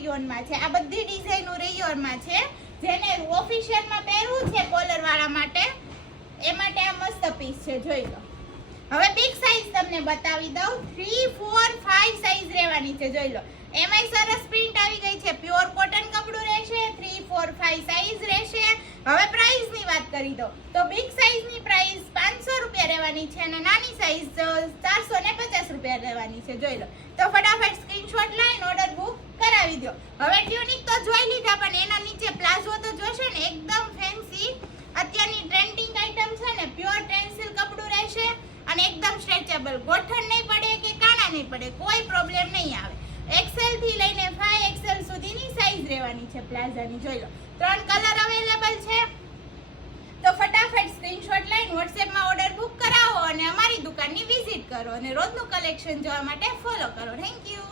રેયોનમાં છે. આ બધી ડિઝાઇનો રેયોનમાં છે. જેને ઓફિશિયલમાં પહેરવું છે કોલર વાળા માટે, એ માટે આ મસ્ત પીસ છે, જોઈ લો. હવે બિગ સાઈઝ તમને બતાવી દઉં. 3, 4, 5 સાઈઝ રહેવાની છે, જોઈ લો. એમાંય સરસ પ્રિન્ટ આવી ગઈ છે. પ્યોર કોટન કપડું રહેશે. 3, 4, 5 સાઈઝ રહેશે. હવે પ્રાઇસ ની વાત કરી દો તો બિગ સાઈઝ ની પ્રાઇસ 500 રૂપિયા રહેવાની છે અને નાની સાઈઝ 450 રૂપિયા રહેવાની છે, જોઈ લો. તો ફટાફટ સ્ક્રીનશોટ લઈને ઓર્ડર બુક કરાવી દો. હવે ટ્યુનિક તો જોઈ લીધા, પણ એના નીચે પ્લાઝો તો જોશે ને, એકદમ ફેન્સી અત્યારની ટ્રેન્ડિંગ આઈટમ છે ને. પ્યોર ટેન્સિલ કપડું રહેશે અને એકદમ સ્ટ્રેચેબલ. ગોઠણ નહીં પડે કે કાણા નહીં પડે, કોઈ પ્રોબ્લેમ નહીં આવે. XL થી લઈને 5XL સુધીની સાઈઝ રહેવાની છે પ્લાઝાની, જોઈ લો. 3 કલર અવેલેબલ છે. તો ફટાફટ સ્ક્રીનશોટ લઈને WhatsApp માં ઓર્ડર બુક કરાવો અને અમારી દુકાનની વિઝિટ કરો અને રોજનું કલેક્શન જોવા માટે ફોલો કરો. Thank you.